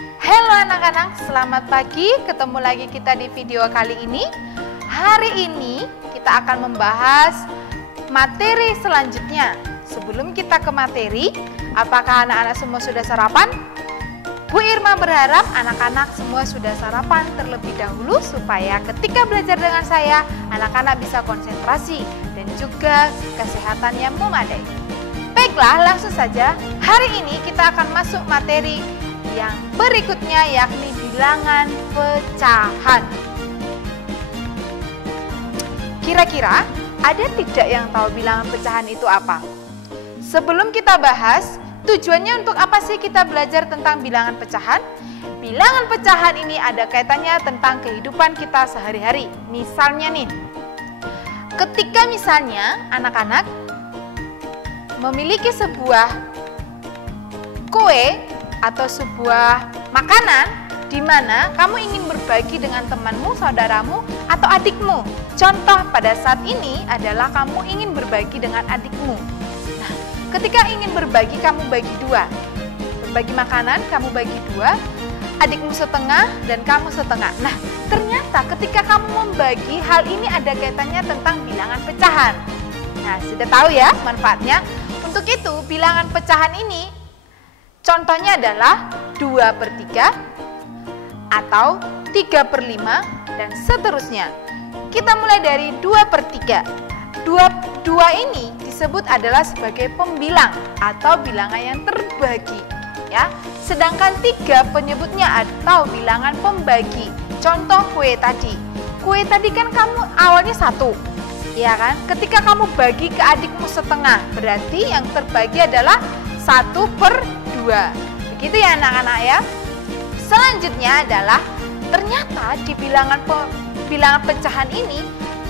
Halo anak-anak, selamat pagi. Ketemu lagi kita di video kali ini. Hari ini kita akan membahas materi selanjutnya. Sebelum kita ke materi, apakah anak-anak semua sudah sarapan? Bu Irma berharap anak-anak semua sudah sarapan terlebih dahulu supaya ketika belajar dengan saya, anak-anak bisa konsentrasi dan juga kesehatannya memadai. Baiklah, langsung saja. Hari ini kita akan masuk materi yang berikutnya, yakni bilangan pecahan. Kira-kira ada tidak yang tahu bilangan pecahan itu apa? Sebelum kita bahas, tujuannya untuk apa sih kita belajar tentang bilangan pecahan? Bilangan pecahan ini ada kaitannya tentang kehidupan kita sehari-hari. Misalnya nih, ketika misalnya anak-anak memiliki sebuah kue atau sebuah makanan di mana kamu ingin berbagi dengan temanmu, saudaramu, atau adikmu. Contoh pada saat ini adalah kamu ingin berbagi dengan adikmu. Nah, ketika ingin berbagi, kamu bagi dua. Berbagi makanan, kamu bagi dua, adikmu setengah dan kamu setengah. Nah, ternyata ketika kamu membagi, hal ini ada kaitannya tentang bilangan pecahan. Nah, sudah tahu ya manfaatnya? Untuk itu, bilangan pecahan ini contohnya adalah 2/3 atau 3/5 dan seterusnya. Kita mulai dari 2/3. Dua ini disebut adalah sebagai pembilang atau bilangan yang terbagi, ya. Sedangkan 3 penyebutnya atau bilangan pembagi. Contoh kue tadi. Kue tadi kan kamu awalnya 1, ya kan? Ketika kamu bagi ke adikmu setengah, berarti yang terbagi adalah 1/2. Begitu ya anak-anak ya. Selanjutnya adalah ternyata di bilangan pecahan ini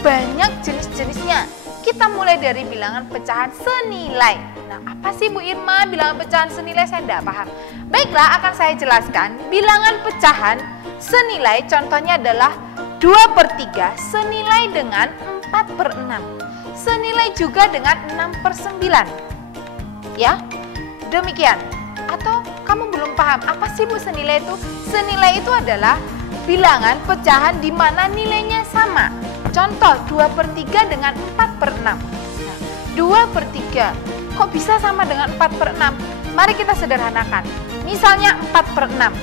banyak jenis-jenisnya. Kita mulai dari bilangan pecahan senilai. Nah, apa sih Bu Irma bilangan pecahan senilai? Saya tidak paham. Baiklah, akan saya jelaskan. Bilangan pecahan senilai contohnya adalah 2/3 senilai dengan 4/6. Senilai juga dengan 6/9. Ya, demikian. Atau kamu belum paham, apa sih Bu senilai itu? Senilai itu adalah bilangan pecahan di mana nilainya sama. Contoh 2/3 dengan 4/6. Nah, 2/3 kok bisa sama dengan 4/6? Mari kita sederhanakan. Misalnya 4/6.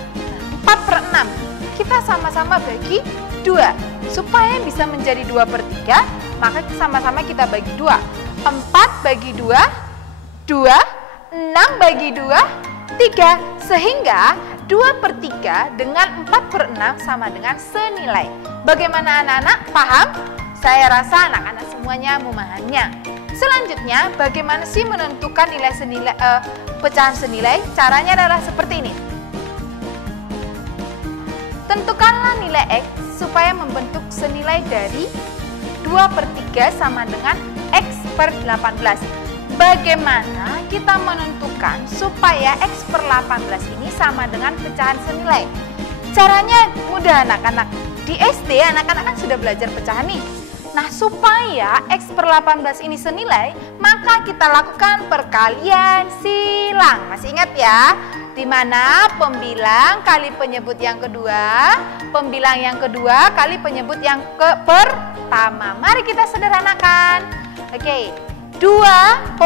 4/6 kita sama-sama bagi 2. Supaya bisa menjadi 2/3, maka sama-sama kita bagi 2. 4 bagi 2, 2. 6 bagi 2, 3. Sehingga 2/3 dengan 4/6 sama dengan senilai. Bagaimana anak-anak? Paham? Saya rasa anak-anak semuanya memahaminya. Selanjutnya, bagaimana sih menentukan nilai pecahan senilai? Caranya adalah seperti ini. Tentukanlah nilai X supaya membentuk senilai dari 2/3 sama dengan X/18. Bagaimana kita menentukan supaya X/18 ini sama dengan pecahan senilai? Caranya mudah anak-anak. Di SD anak-anak kan sudah belajar pecahan nih. Nah, supaya X/18 ini senilai, maka kita lakukan perkalian silang. Masih ingat ya? Di mana pembilang kali penyebut yang kedua, pembilang yang kedua kali penyebut yang pertama. Mari kita sederhanakan. Oke. 2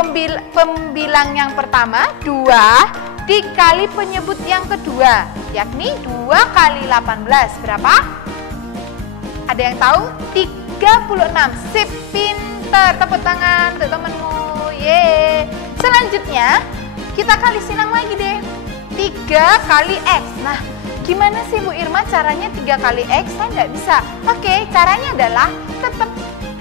pembilang yang pertama, 2 dikali penyebut yang kedua, yakni 2 kali 18. Berapa? Ada yang tahu? 36. Sip, pinter. Tepuk tangan untuk temenmu. Yeay. Selanjutnya, kita kali silang lagi deh. 3 kali X. Nah, gimana sih Bu Irma caranya 3 kali X? Saya nggak bisa. Oke, caranya adalah tetap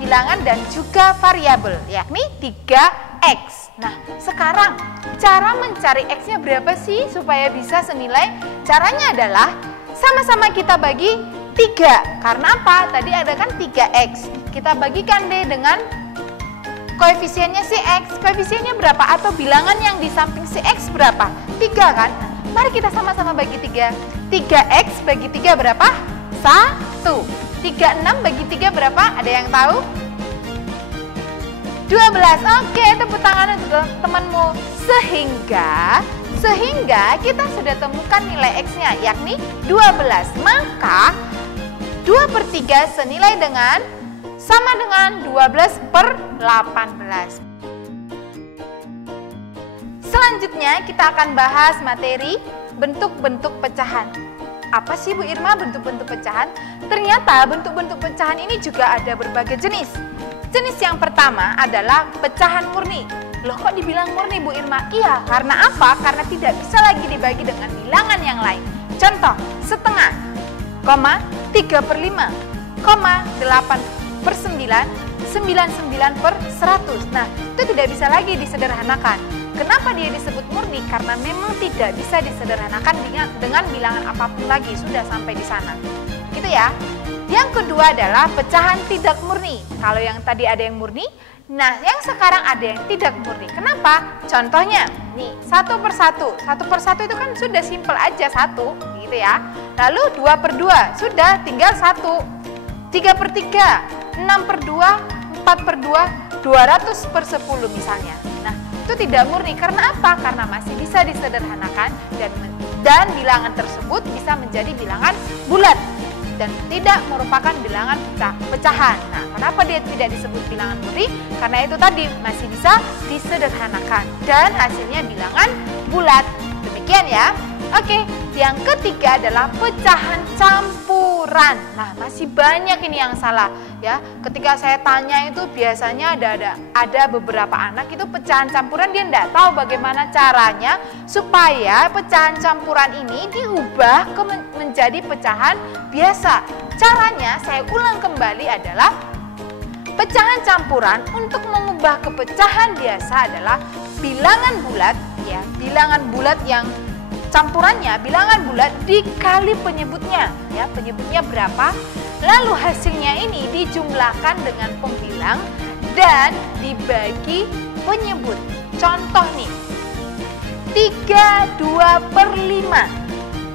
bilangan dan juga variabel, yakni 3X. Nah, sekarang cara mencari X-nya berapa sih supaya bisa senilai? Caranya adalah sama-sama kita bagi 3. Karena apa? Tadi ada kan 3X. Kita bagikan deh dengan koefisiennya si X. Koefisiennya berapa? Atau bilangan yang di samping si X berapa? 3 kan? Mari kita sama-sama bagi 3. 3X bagi 3 berapa? 1. 36 bagi 3 berapa? Ada yang tahu? 12. Oke, tepuk tangan untuk temanmu. Sehingga Sehingga kita sudah temukan nilai X-nya, yakni 12. Maka 2/3 senilai dengan sama dengan 12/18. Selanjutnya kita akan bahas materi bentuk-bentuk pecahan. Apa sih Bu Irma bentuk-bentuk pecahan? Ternyata bentuk-bentuk pecahan ini juga ada berbagai jenis. Jenis yang pertama adalah pecahan murni. Loh kok dibilang murni Bu Irma? Iya, karena apa? Karena tidak bisa lagi dibagi dengan bilangan yang lain. Contoh, setengah, 3/5, 8/9, 99/100. Nah, itu tidak bisa lagi disederhanakan. Kenapa dia disebut murni? Karena memang tidak bisa disederhanakan dengan bilangan apapun lagi, sudah sampai di sana. Gitu ya. Yang kedua adalah pecahan tidak murni. Kalau yang tadi ada yang murni, nah yang sekarang ada yang tidak murni. Kenapa? Contohnya, nih, 1/1. 1/1 itu kan sudah simpel aja, 1, gitu ya. Lalu 2/2, sudah tinggal 1. 3/3, 6/2, 4/2, 200/10 misalnya. Nah, itu tidak murni. Karena apa? Karena masih bisa disederhanakan dan bilangan tersebut bisa menjadi bilangan bulat dan tidak merupakan bilangan pecahan. Nah, kenapa dia tidak disebut bilangan murni? Karena itu tadi masih bisa disederhanakan dan hasilnya bilangan bulat. Demikian ya. Oke, yang ketiga adalah pecahan campuran. Nah, masih banyak ini yang salah ya. Ketika saya tanya itu biasanya ada beberapa anak itu pecahan campuran dia tidak tahu bagaimana caranya supaya pecahan campuran ini diubah menjadi pecahan biasa. Caranya saya ulang kembali adalah pecahan campuran untuk mengubah ke pecahan biasa adalah bilangan bulat ya, bilangan bulat yang campurannya bilangan bulat dikali penyebutnya ya, penyebutnya berapa, lalu hasilnya ini dijumlahkan dengan pembilang dan dibagi penyebut. Contoh nih, 3/2/5,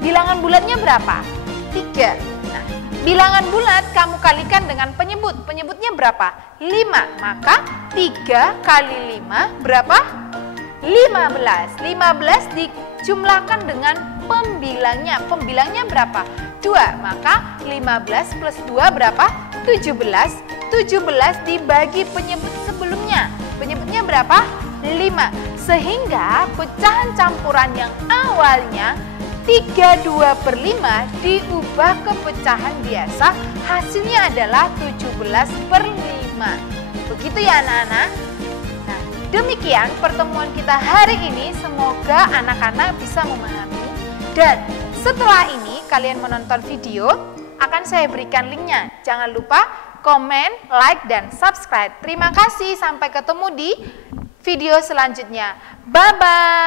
bilangan bulatnya berapa? 3. Nah, bilangan bulat kamu kalikan dengan penyebut, penyebutnya berapa? 5, maka 3 kali 5 berapa? 15. 15 dijumlahkan dengan pembilangnya. Pembilangnya berapa? 2. Maka 15 plus 2 berapa? 17. 17 dibagi penyebut sebelumnya. Penyebutnya berapa? 5. Sehingga pecahan campuran yang awalnya 3/2/5 diubah ke pecahan biasa. Hasilnya adalah 17/5. Begitu ya anak-anak? Demikian pertemuan kita hari ini, semoga anak-anak bisa memahami. Dan setelah ini kalian menonton video, akan saya berikan linknya. Jangan lupa komen, like, dan subscribe. Terima kasih, sampai ketemu di video selanjutnya. Bye-bye.